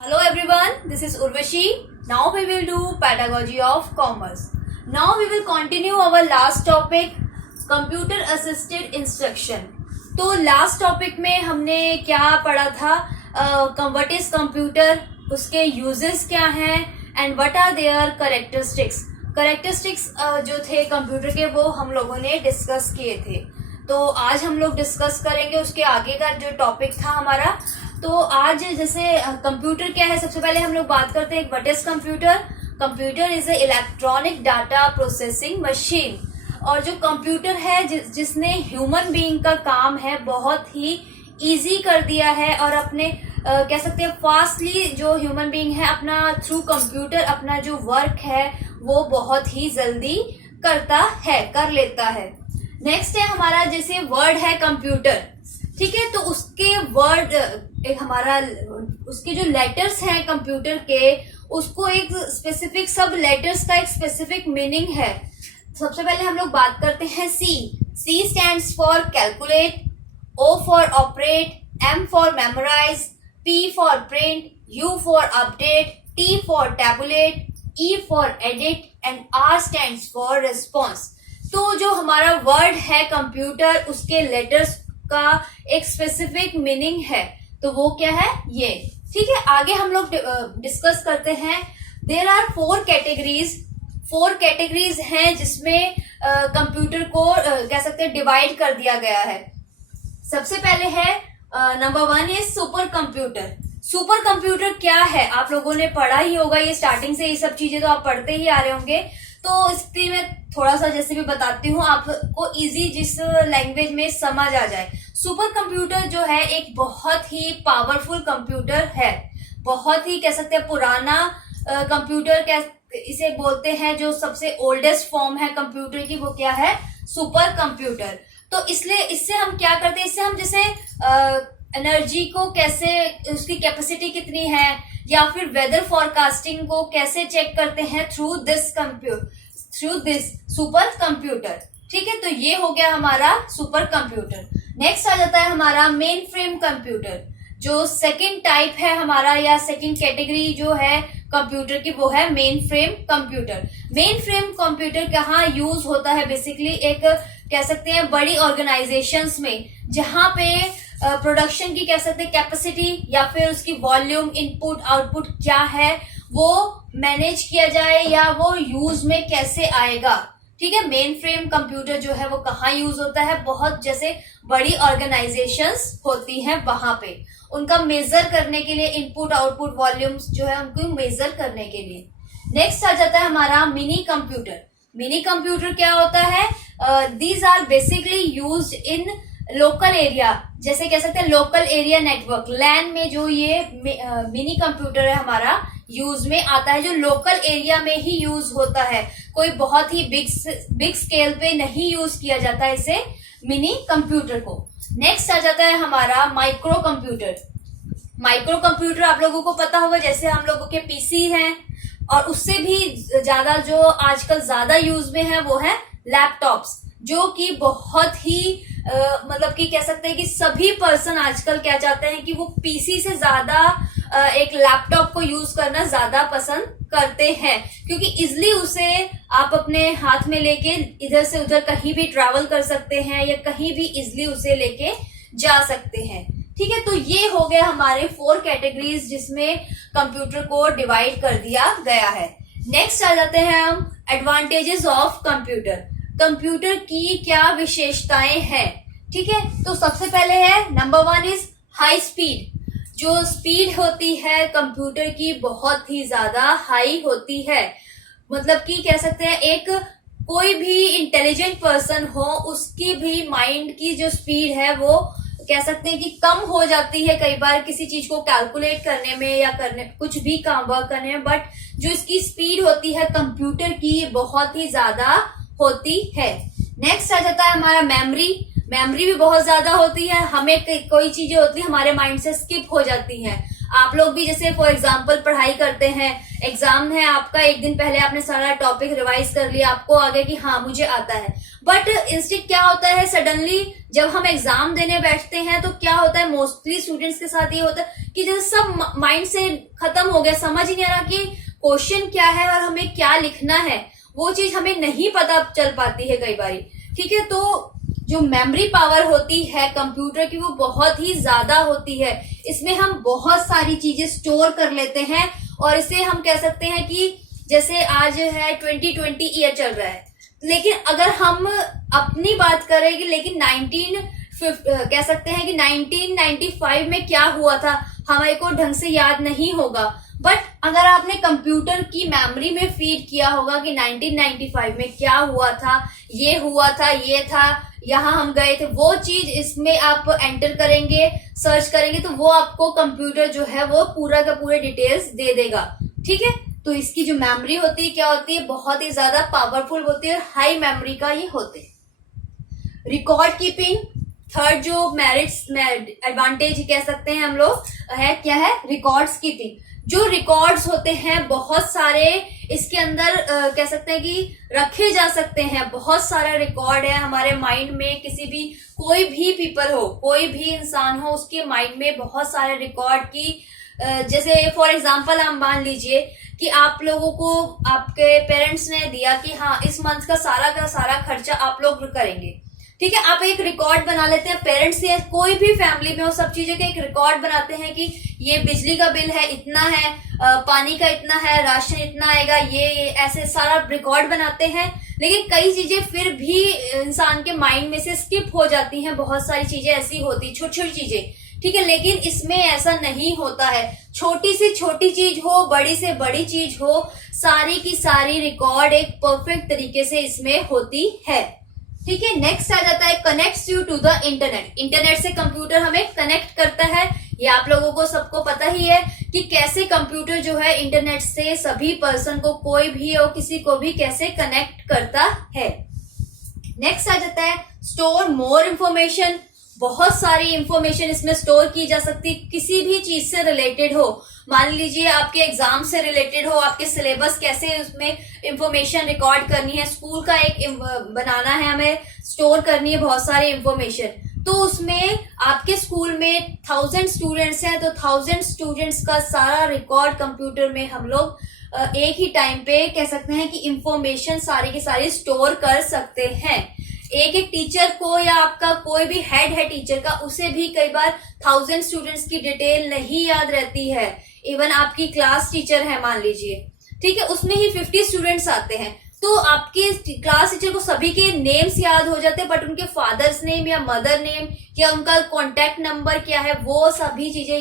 Hello everyone, this is Urvashi. Now we will do pedagogy of commerce. Now we will continue our last topic, computer assisted instruction. तो last topic में हमने क्या पढ़ा था, what is computer, उसके uses क्या हैं and what are their characteristics जो थे कंप्यूटर के वो हम लोगों ने डिस्कस किए थे. तो आज हम लोग डिस्कस करेंगे उसके आगे का जो टॉपिक था हमारा. तो आज जैसे कंप्यूटर क्या है, सबसे पहले हम लोग बात करते हैं what is computer. Computer is a electronic data processing machine. और जो कंप्यूटर है जिसने ह्यूमन बीइंग का काम है बहुत ही इजी कर दिया है और अपने कह सकते हैं फास्टली जो ह्यूमन बीइंग है अपना थ्रू कंप्यूटर अपना जो वर्क है वो बहुत ही जल्दी कर लेता है. नेक्स्ट है हमारा जैसे वर्ड है कंप्यूटर, ठीक है. तो उसके वर्ड एक हमारा उसके जो लेटर्स हैं कंप्यूटर के उसको एक स्पेसिफिक सब लेटर्स का एक स्पेसिफिक मीनिंग है. सबसे पहले हम लोग बात करते हैं C stands for calculate, O for operate, M for memorise, P for print, U for update, T for tabulate, E for edit and R stands for response. तो जो हमारा वर्ड है कंप्यूटर उसके लेटर्स का एक स्पेसिफिक मीनिंग है, तो वो क्या है ये, ठीक है. आगे हम लोग डिस्कस करते हैं. देयर आर फोर कैटेगरीज हैं जिसमें कंप्यूटर को कह सकते हैं डिवाइड कर दिया गया है. सबसे पहले है number 1 is super computer. Super computer क्या है आप लोगों ने पढ़ा ही होगा, ये स्टार्टिंग से ये सब चीजें तो आप पढ़ते ही आ रहे होंगे. तो इसलिए मैं थोड़ा सा जैसे भी बताती हूँ आपको इजी जिस लैंग्वेज में समझ आ जाए. सुपर कंप्यूटर जो है एक बहुत ही पावरफुल कंप्यूटर है, बहुत ही कह सकते हैं पुराना कंप्यूटर इसे बोलते हैं. जो सबसे ओल्डेस्ट फॉर्म है कंप्यूटर की वो क्या है, सुपर कंप्यूटर. तो इसलिए इससे हम क्या करते हैं, इससे हम जैसे एनर्जी को कैसे, उसकी कैपेसिटी कितनी है या फिर वेदर फॉरकास्टिंग को कैसे चेक करते हैं थ्रू दिस सुपर कंप्यूटर, ठीक है. तो ये हो गया हमारा सुपर कंप्यूटर. नेक्स्ट आ जाता है हमारा मेन फ्रेम कंप्यूटर. जो सेकंड टाइप है हमारा या सेकंड कैटेगरी जो है कंप्यूटर की वो है main frame computer. Main frame computer कहाँ यूज होता है, बेसिकली एक कह सकते हैं बड़ी ऑर्गेनाइजेशंस में जहां पे प्रोडक्शन की कह सकते हैं कैपेसिटी या फिर उसकी वॉल्यूम, इनपुट आउटपुट क्या है वो मैनेज किया जाए या वो यूज में कैसे आएगा, ठीक है. मेन फ्रेम कंप्यूटर जो है वो कहाँ यूज होता है, बहुत जैसे बड़ी ऑर्गेनाइजेशंस होती हैं वहां पे उनका मेजर करने के लिए, इनपुट आउटपुट वॉल्यूम्स जो है उनको मेजर करने के लिए. नेक्स्ट आ जाता है हमारा मिनी कंप्यूटर. मिनी कंप्यूटर क्या होता है, these are basically used in local area, जैसे कह सकते हैं लोकल एरिया नेटवर्क, लैन में जो ये मिनी कंप्यूटर है हमारा यूज में आता है, जो लोकल एरिया में ही यूज होता है, कोई बहुत ही बिग स्केल पे नहीं यूज किया जाता है इसे मिनी कंप्यूटर को. नेक्स्ट आ जाता है हमारा माइक्रो कंप्यूटर. माइक्रो कंप्यूटर आप लोगों को पता होगा जैसे हम लोगों के पीसी हैं और उससे भी ज्यादा जो आजकल ज्यादा यूज में है वो है लैपटॉप्स, जो कि बहुत ही मतलब कि कह सकते हैं कि सभी पर्सन आजकल क्या चाहते हैं कि वो पीसी से ज्यादा एक लैपटॉप को यूज करना ज्यादा पसंद करते हैं, क्योंकि इजिली उसे आप अपने हाथ में लेके इधर से उधर कहीं भी ट्रैवल कर सकते हैं या कहीं भी इजिली उसे लेके जा सकते हैं, ठीक है. तो ये हो गया हमारे 4 कैटेगरीज जिसमें कंप्यूटर को डिवाइड कर दिया गया है. नेक्स्ट आ जाते हैं हम एडवांटेजेस ऑफ कंप्यूटर. कंप्यूटर की क्या विशेषताएं हैं, ठीक है. तो सबसे पहले है नंबर 1 इज हाई स्पीड. जो स्पीड होती है कंप्यूटर की बहुत ही ज्यादा हाई होती है, मतलब कि कह सकते हैं एक कोई भी इंटेलिजेंट पर्सन हो उसकी भी माइंड की जो स्पीड है वो कह सकते हैं कि कम हो जाती है कई बार किसी चीज को कैलकुलेट करने में या करने कुछ भी काम वर्क करने में, बट जो इसकी स्पीड होती है कंप्यूटर की बहुत ही ज्यादा होती है. नेक्स्ट आ जाता है हमारा मेमोरी. मेमोरी भी बहुत ज्यादा होती है, हमें कोई चीजें होती है हमारे माइंड से स्किप हो जाती हैं. आप लोग भी जैसे फॉर एग्जांपल पढ़ाई करते हैं, एग्जाम है आपका, एक दिन पहले आपने सारा टॉपिक रिवाइज कर लिया, आपको आगे कि हाँ मुझे आता है, बट इंस्टेड क्या होता है सडनली जब हम एग्जाम देने बैठते हैं तो क्या होता है, मोस्टली स्टूडेंट्स के साथ ये होता है कि जैसे सब माइंड से खत्म हो गया, समझ ही नहीं आ रहा कि क्वेश्चन क्या है और हमें क्या लिखना है, वो चीज हमें नहीं पता चल पाती है कई बारी। ठीक है, तो जो मेमोरी पावर होती है कंप्यूटर की वो बहुत ही ज्यादा होती है, इसमें हम बहुत सारी चीजें स्टोर कर लेते हैं और इसे हम कह सकते हैं कि जैसे आज है 2020 ईयर चल रहा है, लेकिन अगर हम अपनी बात करेंगे लेकिन कह सकते हैं कि 1995 में क्या हुआ था हमारे को ढंग से याद नहीं होगा, बट अगर आपने कंप्यूटर की मेमोरी में फीड किया होगा कि 1995 में क्या हुआ था, ये था, यहाँ हम गए थे, वो चीज इसमें आप एंटर करेंगे, सर्च करेंगे तो वो आपको कंप्यूटर जो है वो पूरा का पूरे डिटेल्स दे देगा। ठीक है, तो इसकी जो मेमोरी होती है क्या होती है, बहुत ही ज्यादा पावरफुल होती है और हाई मेमोरी का ये होते हैं। रिकॉर्ड कीपिंग, थर्ड जो मेरिट्स एडवांटेज कह सकते हैं हम लोग है, क्या है, रिकॉर्ड्स कीपिंग। जो रिकॉर्ड्स होते हैं बहुत सारे इसके अंदर कह सकते हैं कि रखे जा सकते हैं, बहुत सारा रिकॉर्ड है हमारे माइंड में, किसी भी कोई भी पीपल हो, कोई भी इंसान हो, उसके माइंड में बहुत सारे रिकॉर्ड की जैसे फॉर एग्जांपल हम मान लीजिए कि आप लोगों को आपके पेरेंट्स ने दिया कि हाँ इस मंथ का सारा खर्चा आप लोग करेंगे। ठीक है, आप एक रिकॉर्ड बना लेते हैं, पेरेंट्स या कोई भी फैमिली में हो, सब चीजों का एक रिकॉर्ड बनाते हैं कि ये बिजली का बिल है इतना है, पानी का इतना है, राशन इतना आएगा, ये ऐसे सारा रिकॉर्ड बनाते हैं। लेकिन कई चीजें फिर भी इंसान के माइंड में से स्किप हो जाती हैं, बहुत सारी चीजें ऐसी होती, छोटी छोटी चीजें। ठीक है, लेकिन इसमें ऐसा नहीं होता है, छोटी से छोटी चीज हो, बड़ी से बड़ी चीज हो, सारी की सारी रिकॉर्ड एक परफेक्ट तरीके से इसमें होती है। ठीक है, नेक्स्ट आ जाता है connects you to the internet. Internet से कंप्यूटर हमें कनेक्ट करता है, ये आप लोगों को सबको पता ही है कि कैसे कंप्यूटर जो है इंटरनेट से सभी पर्सन को, कोई भी हो, किसी को भी कैसे कनेक्ट करता है। नेक्स्ट आ जाता है स्टोर मोर इंफॉर्मेशन। बहुत सारी इंफॉर्मेशन इसमें स्टोर की जा सकती, किसी भी चीज से रिलेटेड हो, मान लीजिए आपके एग्जाम से रिलेटेड हो, आपके सिलेबस कैसे उसमें इंफॉर्मेशन रिकॉर्ड करनी है, स्कूल का एक बनाना है, हमें स्टोर करनी है बहुत सारी इंफॉर्मेशन, तो उसमें आपके स्कूल में 1000 स्टूडेंट्स हैं तो 1000 स्टूडेंट्स का सारा रिकॉर्ड कंप्यूटर में हम लोग एक ही टाइम पे कह सकते हैं कि इंफॉर्मेशन सारी की सारी स्टोर कर सकते हैं। एक टीचर को या आपका कोई भी हेड है टीचर का, उसे भी कई बार 1000 स्टूडेंट्स की डिटेल नहीं याद रहती है। इवन आपकी क्लास टीचर है मान लीजिए, ठीक है, उसमें ही 50 स्टूडेंट्स आते हैं, तो आपके क्लास टीचर को सभी के नेम्स याद हो जाते हैं, बट उनके फादर्स नेम या मदर नेम या उनका कॉन्टेक्ट नंबर क्या है, वो सभी चीजें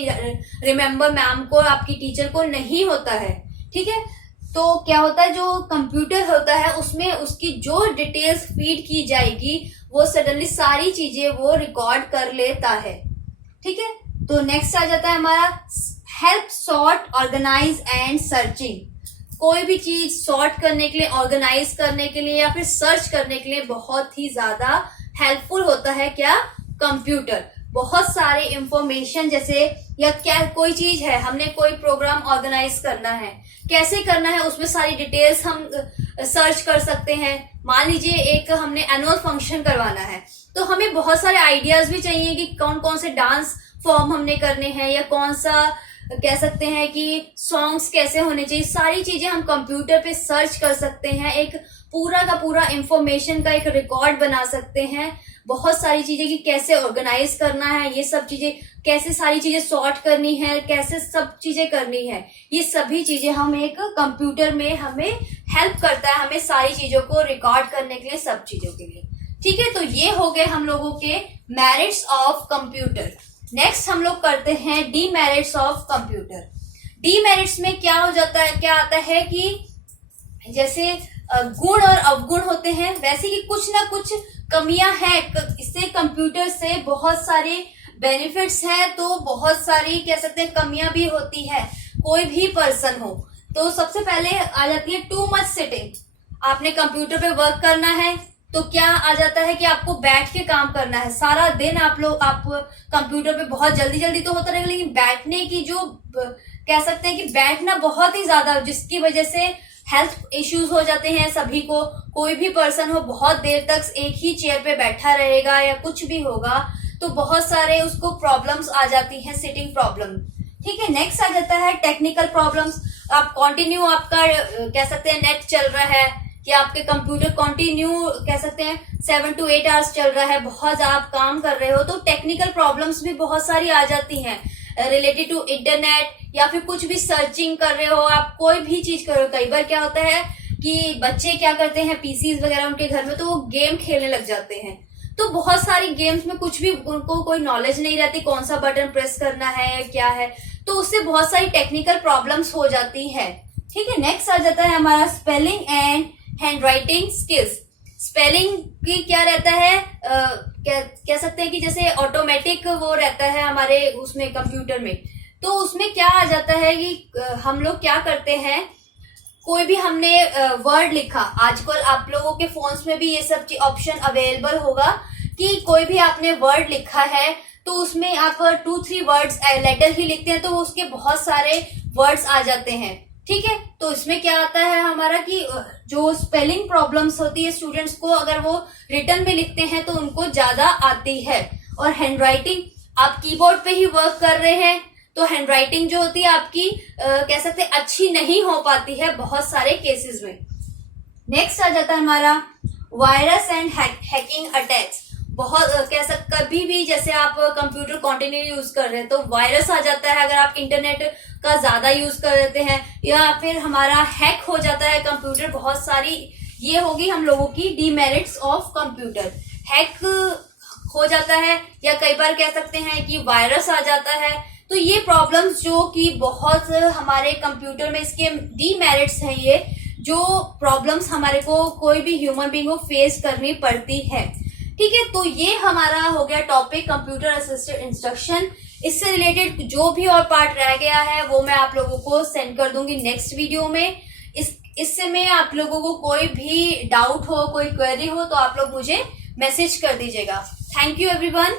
रिमेम्बर मैम को, आपकी टीचर को नहीं होता है। ठीक है, तो क्या होता है, जो कंप्यूटर होता है उसमें उसकी जो डिटेल्स फीड की जाएगी वो सडनली सारी चीजें वो रिकॉर्ड कर लेता है। ठीक है, तो नेक्स्ट आ जाता है हमारा help sort, organise and searching. कोई भी चीज सॉर्ट करने के लिए, ऑर्गेनाइज करने के लिए या फिर सर्च करने के लिए बहुत ही ज्यादा हेल्पफुल होता है क्या, कंप्यूटर। बहुत सारे इंफॉर्मेशन जैसे या क्या कोई चीज है, हमने कोई प्रोग्राम ऑर्गेनाइज करना है, कैसे करना है, उसमें सारी डिटेल्स हम सर्च कर सकते हैं। मान लीजिए एक हमने एनुअल फंक्शन करवाना है तो हमें बहुत सारे आइडियाज भी चाहिए कि कौन कौन से डांस फॉर्म हमने करने हैं या कौन सा कह सकते हैं कि सॉन्ग्स कैसे होने चाहिए, सारी चीजें हम कंप्यूटर पे सर्च कर सकते हैं, एक पूरा का पूरा इंफॉर्मेशन का एक रिकॉर्ड बना सकते हैं। बहुत सारी चीजें कि कैसे ऑर्गेनाइज करना है, ये सब चीजें कैसे सारी चीजें सॉर्ट करनी है, कैसे सब चीजें करनी है, ये सभी चीजें हम एक कंप्यूटर में हमें हेल्प करता है, हमें सारी चीजों को रिकॉर्ड करने के लिए, सब चीजों के लिए। ठीक है, तो ये हो गए हम लोगों के मेरिट्स ऑफ कंप्यूटर। नेक्स्ट हम लोग करते हैं डीमेरिट्स ऑफ कंप्यूटर। डीमेरिट्स में क्या हो जाता है, क्या आता है कि जैसे गुण और अवगुण होते हैं, वैसे ही कुछ ना कुछ कमियां हैं। इससे कंप्यूटर से बहुत सारे बेनिफिट्स हैं तो बहुत सारी कह सकते हैं कमियां भी होती है। कोई भी पर्सन हो तो सबसे पहले आ जाती है टू मच सिटिंग। आपने कंप्यूटर पे वर्क करना है, तो क्या आ जाता है कि आपको बैठ के काम करना है सारा दिन। आप कंप्यूटर पे बहुत जल्दी जल्दी तो होता रहेगा, लेकिन बैठने की जो कह सकते हैं कि बैठना बहुत ही ज्यादा, जिसकी वजह से हेल्थ इश्यूज हो जाते हैं सभी को। कोई भी पर्सन हो बहुत देर तक एक ही चेयर पे बैठा रहेगा या कुछ भी होगा तो बहुत सारे उसको प्रॉब्लम्स आ जाती हैं, सिटिंग प्रॉब्लम। ठीक है, नेक्स्ट आ जाता है टेक्निकल प्रॉब्लम्स। आप कंटिन्यू आपका कह सकते हैं नेट चल रहा है कि आपके कंप्यूटर कंटिन्यू कह सकते हैं 7 to 8 आवर्स चल रहा है, बहुत ज्यादा आप काम कर रहे हो, तो टेक्निकल प्रॉब्लम्स भी बहुत सारी आ जाती हैं रिलेटेड टू इंटरनेट, या फिर कुछ भी सर्चिंग कर रहे हो आप, कोई भी चीज कर रहे हो। कई बार क्या होता है कि बच्चे क्या करते हैं, पीसीज वगैरह उनके घर में, तो वो गेम खेलने लग जाते हैं। तो बहुत सारी गेम्स में कुछ भी उनको कोई नॉलेज नहीं रहती, कौन सा बटन प्रेस करना है क्या है, तो उससे बहुत सारी टेक्निकल प्रॉब्लम्स हो जाती है। ठीक है, नेक्स्ट आ जाता है हमारा spelling and hand writing skills. Spelling की क्या रहता है, कह सकते हैं कि जैसे ऑटोमेटिक वो रहता है हमारे उसमें कंप्यूटर में, तो उसमें क्या आ जाता है कि हम लोग क्या करते हैं, कोई भी हमने वर्ड लिखा, आजकल आप लोगों के फोन्स में भी ये सब ऑप्शन अवेलेबल होगा कि कोई भी आपने वर्ड लिखा है तो उसमें आप 2-3 वर्ड्स लेटर ही लिखते हैं तो उसके बहुत सारे वर्ड्स आ जाते हैं। ठीक है, तो इसमें क्या आता है हमारा कि जो स्पेलिंग प्रॉब्लम्स होती है स्टूडेंट्स को, अगर वो रिटर्न में लिखते हैं तो उनको ज्यादा आती है। और हैंड राइटिंग, आप कीबोर्ड पे ही वर्क कर रहे हैं तो हैंड राइटिंग जो होती है आपकी कह सकते हैं अच्छी नहीं हो पाती है बहुत सारे केसेस में। नेक्स्ट आ जाता है हमारा वायरस एंड हैकिंग अटैक्स। बहुत कभी भी जैसे आप कंप्यूटर कंटिन्यू यूज कर रहे हैं तो वायरस आ जाता है, अगर आप इंटरनेट का ज्यादा यूज कर लेते हैं, या फिर हमारा हैक हो जाता है कंप्यूटर। बहुत सारी ये होगी हम लोगों की डीमेरिट्स ऑफ कंप्यूटर। हैक हो जाता है या कई बार कह सकते हैं कि वायरस आ जाता है, तो ये प्रॉब्लम्स जो कि बहुत हमारे कंप्यूटर में इसके डीमेरिट्स हैं, ये जो प्रॉब्लम्स हमारे को कोई भी ह्यूमन बीइंग को फेस करनी पड़ती है। ठीक है, तो ये हमारा हो गया टॉपिक कंप्यूटर असिस्टेड इंस्ट्रक्शन। इससे रिलेटेड जो भी और पार्ट रह गया है वो मैं आप लोगों को सेंड कर दूंगी नेक्स्ट वीडियो में। इससे में आप लोगों को कोई भी डाउट हो, कोई क्वेरी हो तो आप लोग मुझे मैसेज कर दीजिएगा। Thank you everyone.